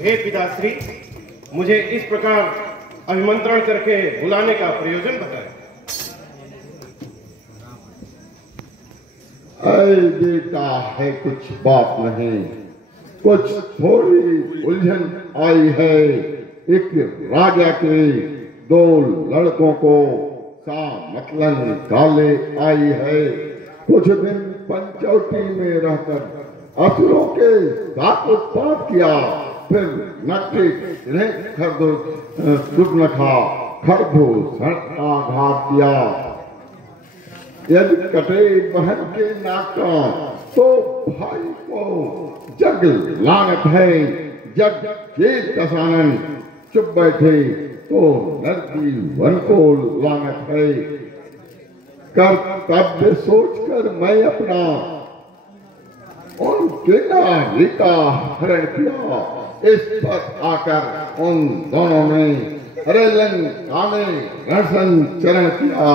हे पिताश्री, मुझे इस प्रकार अभिमंत्रण करके बुलाने का प्रयोजन बताएं। अरे बेटा, है कुछ बात नहीं, कुछ थोड़ी उलझन आई है। एक राजा के दो लड़कों को मतलब निकाले आई है। कुछ दिन पंचवटी में रहकर असुरों के साथ उत्पात किया, फिर नक्टे खरदो आघात किया। यदि कटे बहन के नाका तो भाई को जग लानत है। जग के दशानन चुप बैठे तो नरकी वन को लानत है। कर्तव्य सोचकर मैं अपना उनके नारी का हरण किया। इस पर आकर उन दोनों ने लंका में रणसंचरण किया।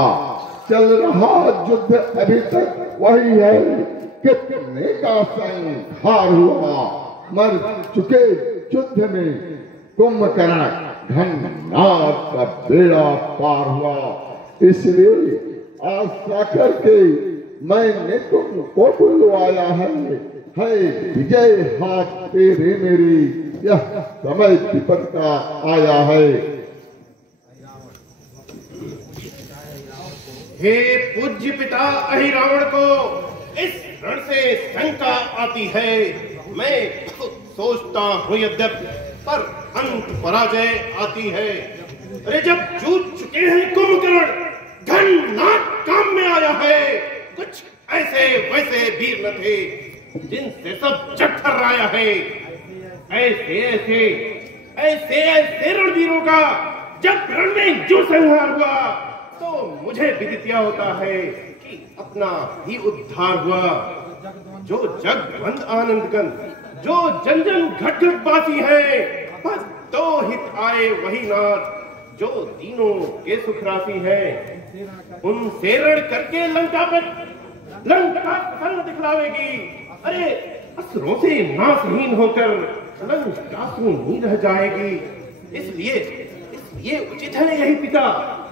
चल रहा युद्ध अभी तक वही है। कितने का संहार हुआ, मर चुके युद्ध में कुंभकर्ण घननाद का बेड़ा पार हुआ। इसलिए आशा करके मैंने तुमको बुलवाया है। विजय हाथ तेरे मेरी, यह समय विपद का आया है। हे पूज्य पिता अहिरावण को इस रण से शंका आती है। मैं खुद सोचता हूँ यद्यपि, पर अंत पराजय आती है। अरे जब जूझ चुके हैं कुंभकर्ण, घननाद काम में आया है। कुछ ऐसे वैसे वीर न थे जिनसे सब जग थर्राया है। ऐसे ऐसे ऐसे ऐसे रणवीरों का जब रण में जो संहार हुआ तो मुझे विदित्या होता है कि अपना ही उद्धार हुआ। जो जगवंद आनंदकंद, जो जन जन घट घट बासी है, बस तो हित आए वही नाथ जो तीनों के सुख राशि है। उनसे रण करके लंका संग दिखलावेगी। अरे असुरों से नासहीन होकर लंका सुनी रह जाएगी। इसलिए उचित है यही पिता,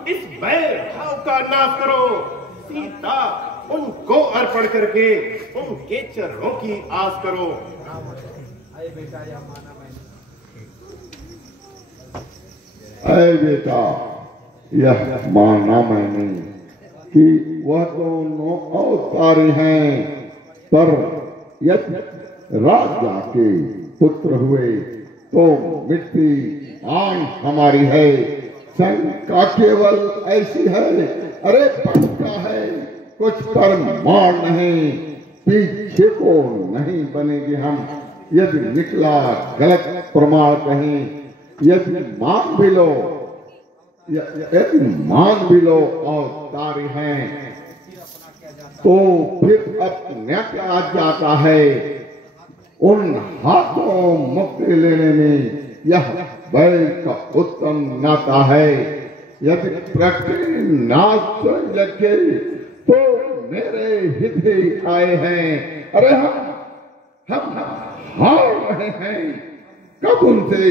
इस बैर भाव का नाश करो। सीता उनको अर्पण करके उनके चरणों की आस करो। अरे बेटा, यह माना मैंने कि वह दोनों अवतारी हैं, पर यदि राजा के पुत्र हुए तो मिट्टी आन हमारी है। शंका केवल ऐसी है, अरे पक्का है कुछ परमाण नहीं, पीछे को नहीं बनेंगे हम। यदि निकला गलत प्रमाण कहीं, यदि मान भी लो और तारी हैं, तो फिर अपने क्या जाता है। उन हाथों मुक्ति लेने में यह बैल का उत्तम नाता है। यदि प्रकृति नाश लगे तो मेरे हित ही आए हैं। अरे हम हार रहे हैं, कब उनसे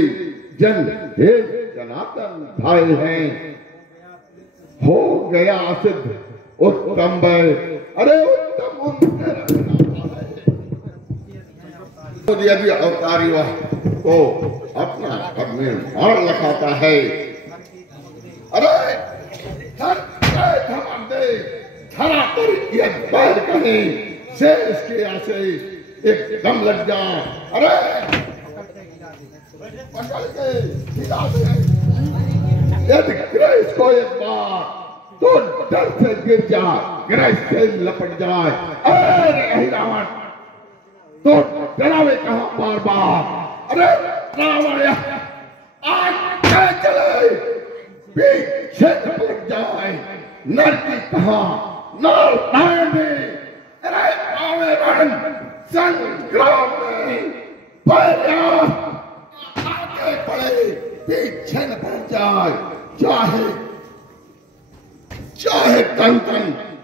जनातन भाई हैं। हो गया सिद्ध उत्तम बैल, अरे उत्तम उनसे यदि अवतारी वह को अपना निर्माण लगाता है। अरे धरा पर यह बैल कहीं शेष के आशीष एकदम लग जाए। अरे पकड़ के हिला दे। यदि ग्रेस को एक बार तो डर से गिर जाए, ग्रेस से लपट जाए। अरे रावण तो डरावे कहा बार बार। अरे रावण आगे चले, पीछे लपट जाए। नर की कहा नारायण में। अरे आवे रण संग्राम में, आगे पड़े पीछे न पड़ जाए। चाहे तन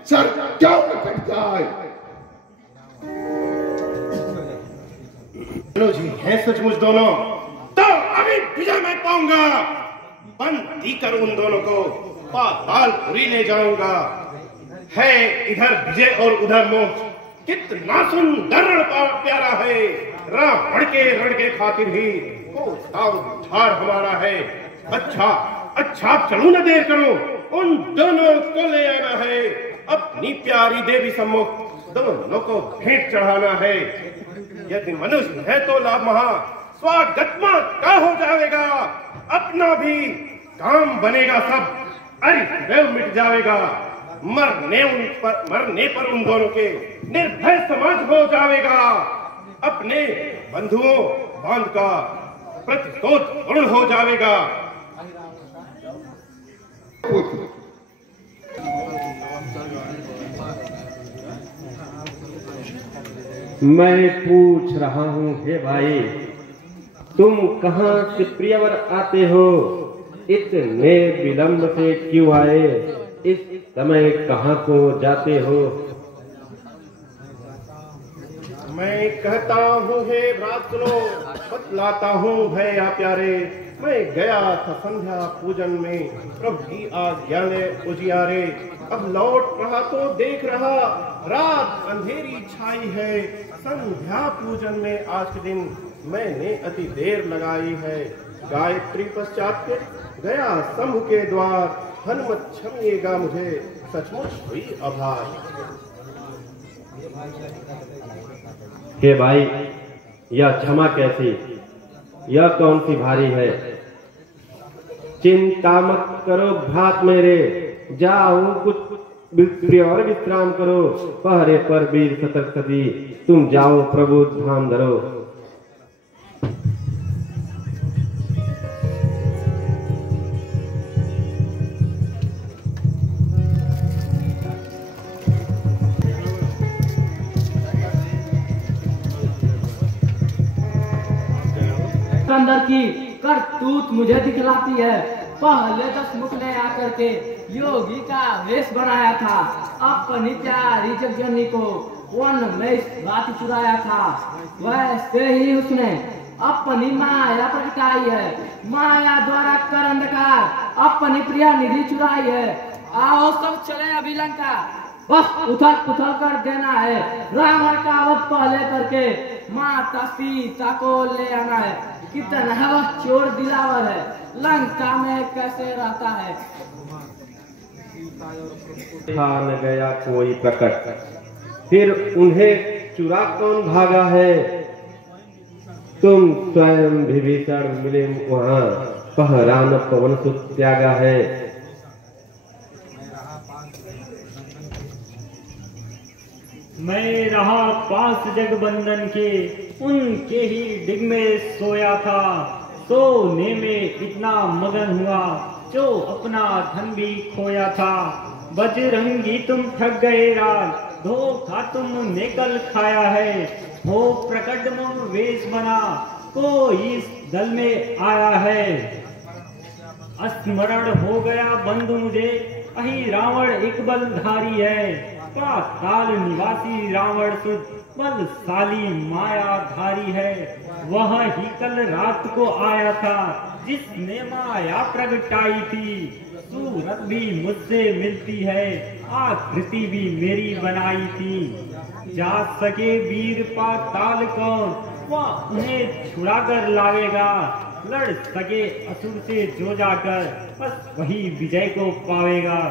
सर क्यों न कट जाए। जी हैं सचमुच दोनों, तो लाऊंगा, बंदी कर उन दोनों को पातालपुरी ले जाऊंगा। है इधर विजय और उधर मोक्ष, कितना सुंदर प्यारा है। रावण के रण के खातिर ही उद्धार हमारा है। अच्छा अच्छा चलो न देर करो, उन दोनों को ले आना है। अपनी प्यारी देवी सम्मुख दोनों को भेंट चढ़ाना है। यदि मनुष्य है तो लाभ महा स्वागतमा का हो जाएगा। अपना भी काम बनेगा सब, अरे मिट जाएगा। मरने पर उन दोनों के निर्भय समाज हो जाएगा। अपने बंधुओं बांध का प्रतिशोध पूर्ण हो जाएगा। मैं पूछ रहा हूँ हे भाई, तुम कहाँ से प्रियवर आते हो? इतने विलंब से क्यों आए? इस समय कहाँ को जाते हो? मैं कहता हूँ हे भ्रात सुनो, बतलाता हूँ भैया प्यारे। मैं गया था संध्या पूजन में, प्रभु की आज्ञा ने उजियारे। अब लौट रहा तो देख रहा रात अंधेरी छाई है। संध्या पूजन में आज के दिन मैंने अति देर लगाई है। गायत्री पश्चात गया शंभु के द्वार, हनुमत क्षमिएगा मुझे सचमुच हुई अभार। हे भाई, यह क्षमा कैसी? यह कौन सी भारी है? चिंता मत करो भ्रात मेरे, जाओ कुछ और विश्राम करो। पहरे पर वीर सतर्क सदी, तुम जाओ प्रभु ध्यान धरो। अंदर की करतूत मुझे दिखलाती है। पहले 10 मुख ने आकर के योगी का वेश बनाया था, अपनी प्यारी जगजननी को वन में बात चुराया था। वैसे ही उसने अपनी माया प्रगटाई है। माया द्वारा कर अंधकार अपनी प्रिया निधि चुराई है। आओ सब चले अभी लंका, बस उथल पुथल कर देना है। रावण का वध पहले करके माता सीता को ले आना है। कितना है वह चोर दिलावर है, लंका में कैसे रहता है। न गया कोई प्रकट, फिर उन्हें चुरा कौन भागा है? तुम स्वयं विभीषण मिले वहाँ, पहरा न पवन सुत त्यागा है। मैं रहा पास जगबंधन के, उनके ही डिग में सोया था। सोने में इतना मगन हुआ, जो अपना धन भी खोया था। बजरंगी तुम ठग गए राज, धोखा तुमने कल खाया है। हो प्रकट मम वेश बना, कोई इस दल में आया है। स्मरण हो गया बंधु मुझे, अहि रावण एक बलधारी है। पाताल निवासी रावण सुध बलशाली मायाधारी है। वह ही कल रात को आया था, जिसने माया प्रगटाई थी। सूरत भी मुझसे मिलती है, आकृति भी मेरी बनाई थी। जा सके वीर पाताल कौन, वह उन्हें छुड़ा कर लावेगा। लड़ सके असुर से जो जाकर, बस वही विजय को पावेगा।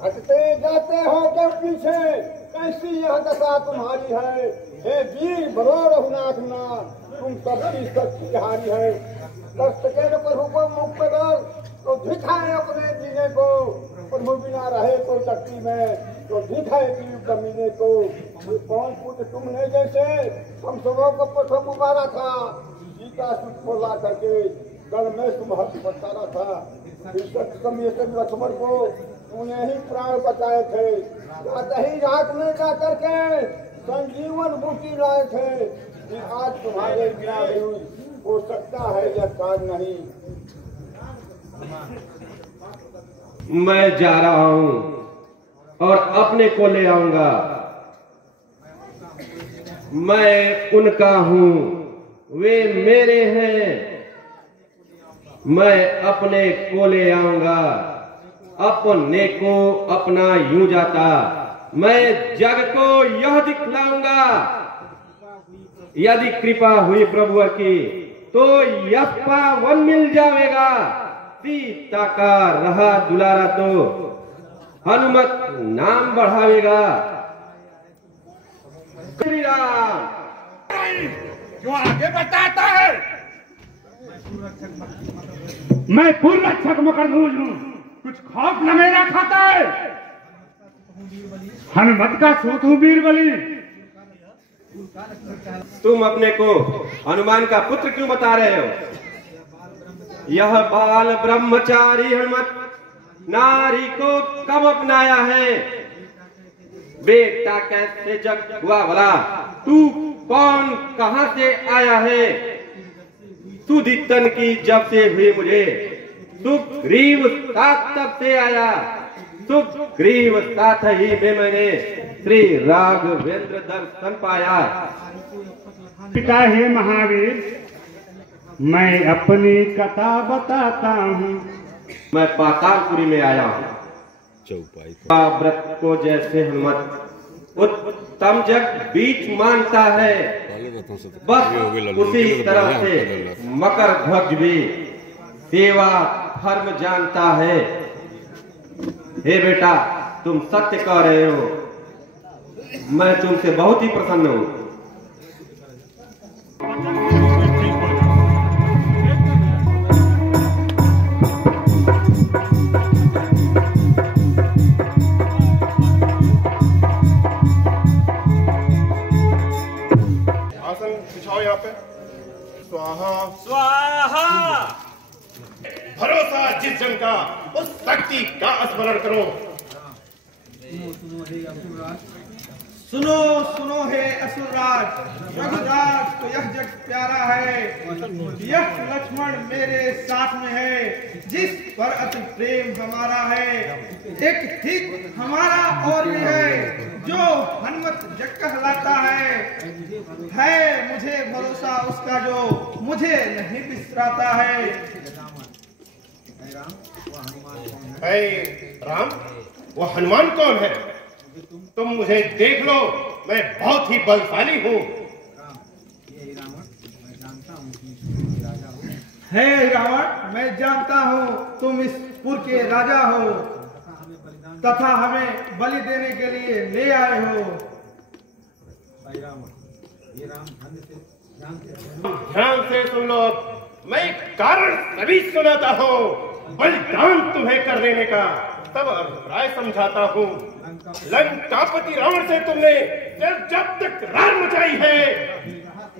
हटते जाते हो के पीछे, कैसी यह दशा तुम्हारी है। हे वीर बरो रघुनाथ ना, तुम सबकी शक्ति हारी है। कष्ट के न प्रभु को मुख कर, तो दिखाए अपने जीने को। प्रभु बिना रहे तो शक्ति में, तो दिखाए जीव कमीने को। कौन पुत्र तुमने जैसे हम सबों को प्रथम उबारा था। सीता सुख को ला करके गढ़ में तुम हर्ष बरसाना था। लक्ष्मण को उन्हें ही प्राण बचाए थे। जाते ही रात में जा करके संजीवन बूटी लाए थे। आज तुम्हारे बिना हो सकता है यह कार्य नहीं। मैं जा रहा हूँ और अपने को ले आऊंगा। मैं उनका हूँ, वे मेरे हैं, मैं अपने को ले आऊंगा, अपने को अपना यूं जाता, मैं जग को यह दिखलाऊंगा। यदि कृपा हुई प्रभु की तो यह पावन मिल जाएगा। सीता का रहा दुलारा तो हनुमत नाम बढ़ावेगा। श्री राम। जो आगे बताता है, मैं पूर्व रक्षक मकरधूज हूँ, कुछ खौफ न मेरा खाता है। हनुमत का सूत हूँ बीरबली। तुम अपने को हनुमान का पुत्र क्यों बता रहे हो? यह बाल ब्रह्मचारी हनुमत नारी को कब अपनाया है? बेटा कैसे जग हुआ भला? तू कौन कहां से आया है? सुधितन की जब से हुई मुझे सुग्रीव साथ तब से आया। सुग्रीव साथ ही में मैंने श्री राघवेंद्र दर्शन पाया। पिता हे महावीर, मैं अपनी कथा बताता हूँ। मैं पातालपुरी में आया हूँ। व्रत को जैसे हनुमत उत्तम जग बीच मानता है, बस उसी तरह से मकर ध्वज भी सेवा धर्म जानता है। हे बेटा, तुम सत्य कह रहे हो, मैं तुमसे बहुत ही प्रसन्न हूँ। आसन बिछाओ यहाँ पे। स्वाहा स्वाहा। भरोसा जिस जन का उस शक्ति का स्मरण करो। सुनो सुनो हे असुरराज, रघुराज को यह जग प्यारा है। यह लक्ष्मण मेरे साथ में है, जिस पर अति प्रेम हमारा है। एक ठीक हमारा और भी है, जो हनुमत जग कहलाता है मुझे भरोसा उसका, जो मुझे नहीं बिसराता है। राम, वो हनुमान कौन है? तुम मुझे देख लो, मैं बहुत ही बलशाली हूँ। हे रावण, मैं जानता हूँ तुम इस पुर के राजा हो तथा हमें बलि देने के लिए ले आए हो। ध्यान से सुन लो, मैं कारण सभी सुनाता हूँ। बलिदान तुम्हें कर देने का तब अभिप्राय समझाता हूँ। लंकापति रावण से तुमने जब तक रार मचाई है,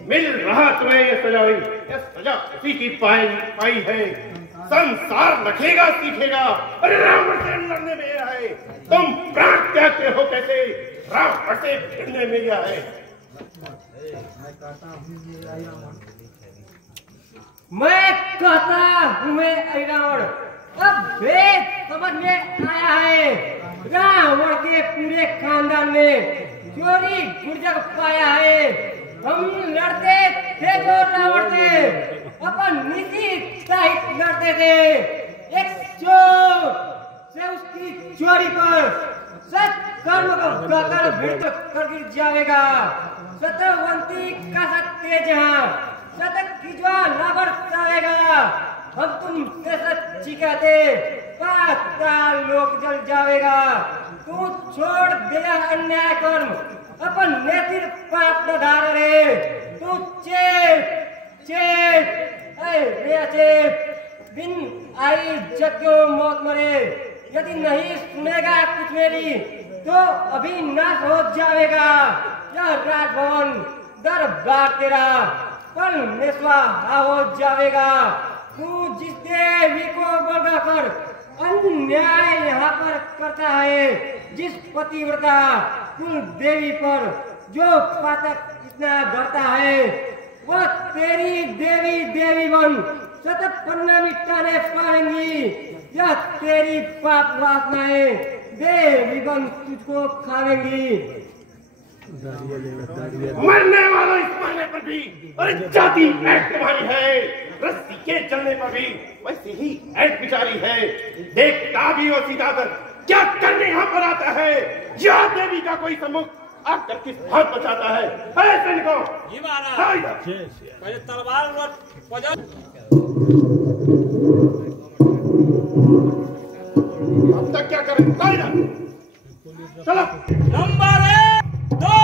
मिल रहा तुम्हें यह सजा उसी की पाई है। संसार लखेगा सीखेगा। अरे रावण से लड़ने में यह है, तुम प्राण त्यागते हो कैसे? रावण से भिड़ने में यह है। मैं कहता हूँ रावण, अब भेद समझ में आया है। रावण के पूरे खानदान में चोरी गुर्जर पाया है। हम लड़ते थे जो रावण से, अपन नीति सहित लड़ते थे। एक चोर से उसकी चोरी पर सत कर्म को गाकर भीड़ कर गिर जाएगा। सतवंती का सत्य जहाँ शतक की ज्वाला बरसाएगा। हम तुम से सच्ची कहते, पाताल लोक जल जाएगा। तू छोड़ दे अन्याय कर्म, अपन नेतिर पाप न धार रे। तू चेत बिन आई जग्यो मौत मरे। यदि नहीं सुनेगा कुछ मेरी तो अभी नाश हो जाएगा। यह राजभवन दरबार तेरा कल में स्वाहा हो जाएगा। तू जिस देवी को बढ़ाकर अन्याय यहाँ पर करता है, जिस पतिव्रता कुल देवी पर जो पातक इतना डरता है, वह तेरी देवी बन सतत पन्ना मिटाने पाएंगी। यह तेरी पाप वासनाएं देवी बन तुझको खावेंगी। मरने वालों इस मरने पर भी और जाति ऐट तुम्हारी है, रस्सी के चलने पर भी वैसी ही ऐट बिचारी है। देखता भी हो सीधाकर क्या करने यहाँ पर आता है, या देवी का कोई सम्मुख आकर किस हाथ बचाता है। ऐसे निको तलवार अब तक क्या करें, चलो नंबर 2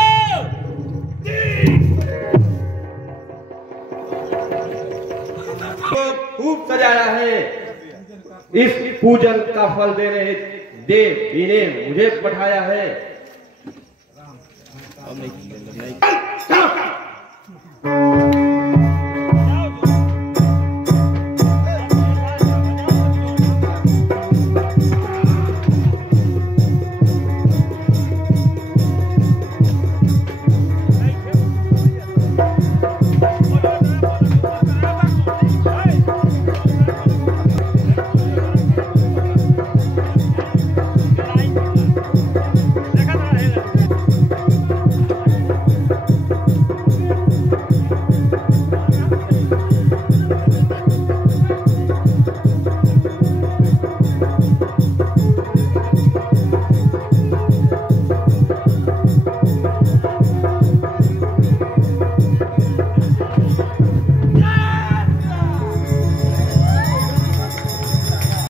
खूब सजाया है, इस पूजन का फल देने देवी ने मुझे पठाया है।